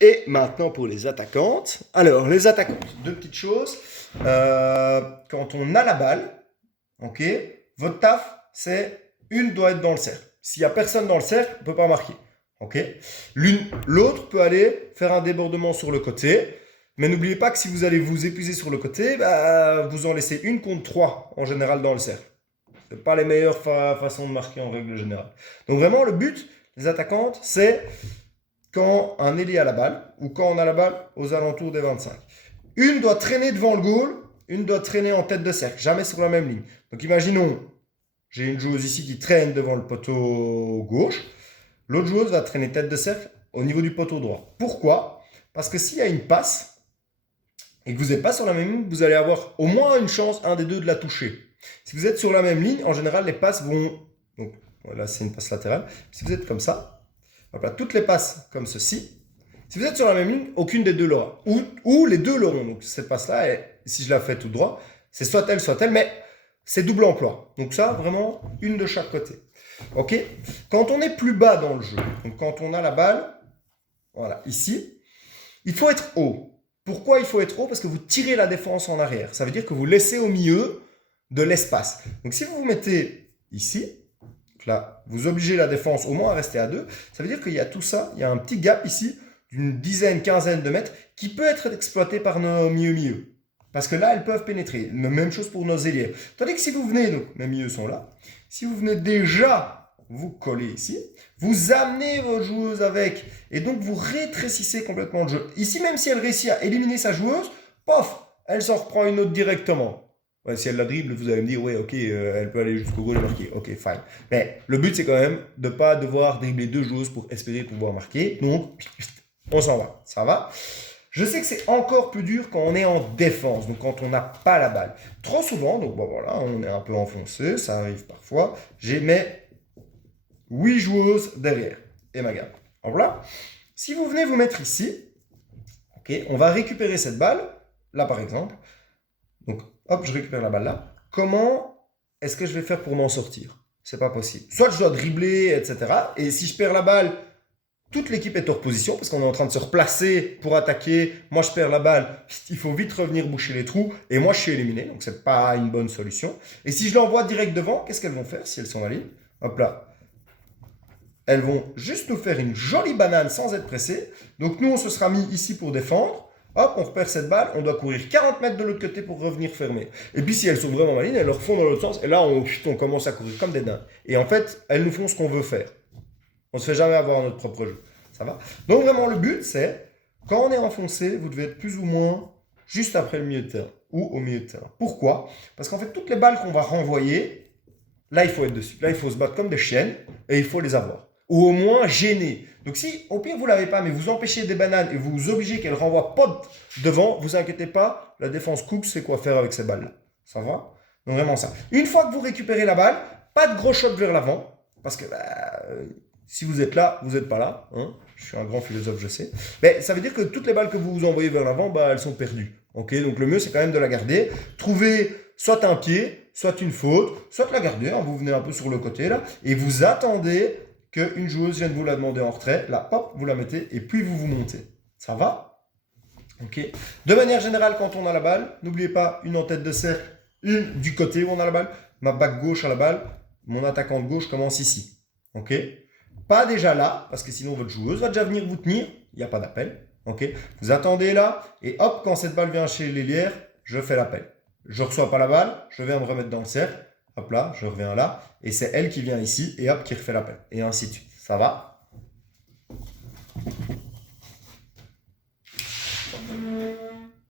Et maintenant pour les attaquantes. Alors, les attaquantes, deux petites choses. Quand on a la balle, ok, votre taf, c'est une doit être dans le cercle. S'il n'y a personne dans le cercle, on ne peut pas marquer. Ok. L'autre peut aller faire un débordement sur le côté. Mais n'oubliez pas que si vous allez vous épuiser sur le côté, bah, vous en laissez une contre trois en général dans le cercle. Ce n'est pas les meilleures façons de marquer en règle générale. Donc vraiment, le but des attaquantes, c'est quand un ailier a la balle ou quand on a la balle aux alentours des 25. Une doit traîner devant le goal, une doit traîner en tête de cercle, jamais sur la même ligne. Donc imaginons, j'ai une joueuse ici qui traîne devant le poteau gauche, l'autre joueuse va traîner tête de cercle au niveau du poteau droit. Pourquoi? Parce que s'il y a une passe et que vous n'êtes pas sur la même ligne, vous allez avoir au moins une chance, un des deux, de la toucher. Si vous êtes sur la même ligne, en général, les passes vont... Donc là, c'est une passe latérale. Si vous êtes comme ça, voilà, toutes les passes comme ceci. Si vous êtes sur la même ligne, aucune des deux l'aura. Ou les deux l'auront. Donc cette passe-là, si je la fais tout droit, c'est soit elle, mais c'est double emploi. Donc ça, vraiment, une de chaque côté. Ok. Quand on est plus bas dans le jeu, donc quand on a la balle, voilà, ici, il faut être haut. Pourquoi il faut être haut? Parce que vous tirez la défense en arrière. Ça veut dire que vous laissez au milieu de l'espace. Donc si vous vous mettez ici, là, vous obligez la défense au moins à rester à 2, ça veut dire qu'il y a tout ça, il y a un petit gap ici d'une dizaine, quinzaine de mètres qui peut être exploité par nos milieux. Parce que là, elles peuvent pénétrer. Même chose pour nos ailiers. Tandis que si vous venez, donc mes milieux sont là, si vous venez déjà vous coller ici, vous amenez vos joueuses avec, et donc vous rétrécissez complètement le jeu. Ici, même si elle réussit à éliminer sa joueuse, pof, elle s'en reprend une autre directement. Ouais, si elle la dribble, vous allez me dire, ouais, ok, elle peut aller jusqu'au goal et marquer. Ok, fine. Mais le but, c'est quand même de ne pas devoir dribbler deux joueuses pour espérer pouvoir marquer. Donc, on s'en va. Ça va. Je sais que c'est encore plus dur quand on est en défense, donc quand on n'a pas la balle. Trop souvent, donc bon, voilà, on est un peu enfoncé, ça arrive parfois. J'ai mes 8 joueuses derrière et ma gamme. Alors voilà. Si vous venez vous mettre ici, ok, on va récupérer cette balle, là par exemple. Donc, hop, je récupère la balle là. Comment est-ce que je vais faire pour m'en sortir? C'est pas possible. Soit je dois dribbler, etc. Et si je perds la balle, toute l'équipe est hors position parce qu'on est en train de se replacer pour attaquer. Moi, je perds la balle. Il faut vite revenir boucher les trous. Et moi, je suis éliminé. Donc, c'est pas une bonne solution. Et si je l'envoie direct devant, qu'est-ce qu'elles vont faire si elles sont en ligne? Hop là. Elles vont juste nous faire une jolie banane sans être pressées. Donc, nous, on se sera mis ici pour défendre. Hop, on repère cette balle, on doit courir 40 mètres de l'autre côté pour revenir fermer. Et puis si elles sont vraiment malines, elles leur font dans l'autre sens, et là on commence à courir comme des dingues. Et en fait, elles nous font ce qu'on veut faire. On ne se fait jamais avoir notre propre jeu. Ça va? Donc vraiment le but c'est, quand on est enfoncé, vous devez être plus ou moins juste après le milieu de terrain, ou au milieu de terrain. Pourquoi? Parce qu'en fait, toutes les balles qu'on va renvoyer, là il faut être dessus. Là il faut se battre comme des chiennes, et il faut les avoir. Ou au moins gêner. Donc si au pire vous ne l'avez pas, mais vous empêchez des bananes et vous vous obligez qu'elles renvoient pas devant, vous inquiétez pas, la défense Cook sait quoi faire avec ces balles-là. Ça va? Donc vraiment ça. Une fois que vous récupérez la balle, pas de gros shot vers l'avant, parce que si vous êtes là, vous n'êtes pas là. Hein, je suis un grand philosophe, je sais. Mais ça veut dire que toutes les balles que vous vous envoyez vers l'avant, bah, elles sont perdues. Okay, donc le mieux, c'est quand même de la garder. Trouvez soit un pied, soit une faute, soit la garder. Hein, vous venez un peu sur le côté là, et vous attendez qu'une joueuse vienne vous la demander en retrait. Là, hop, vous la mettez, et puis vous montez. Ça va? Ok. De manière générale, quand on a la balle, n'oubliez pas une en tête de cercle, une du côté où on a la balle. Ma back gauche à la balle, mon attaquant de gauche commence ici. Ok? Pas déjà là, parce que sinon votre joueuse va déjà venir vous tenir. Il n'y a pas d'appel. Ok? Vous attendez là, et hop, quand cette balle vient chez l'ailière, je fais l'appel. Je ne reçois pas la balle, je viens me remettre dans le cercle. Hop là, je reviens là, et c'est elle qui vient ici, et hop, qui refait l'appel. Et ainsi de suite. Ça va?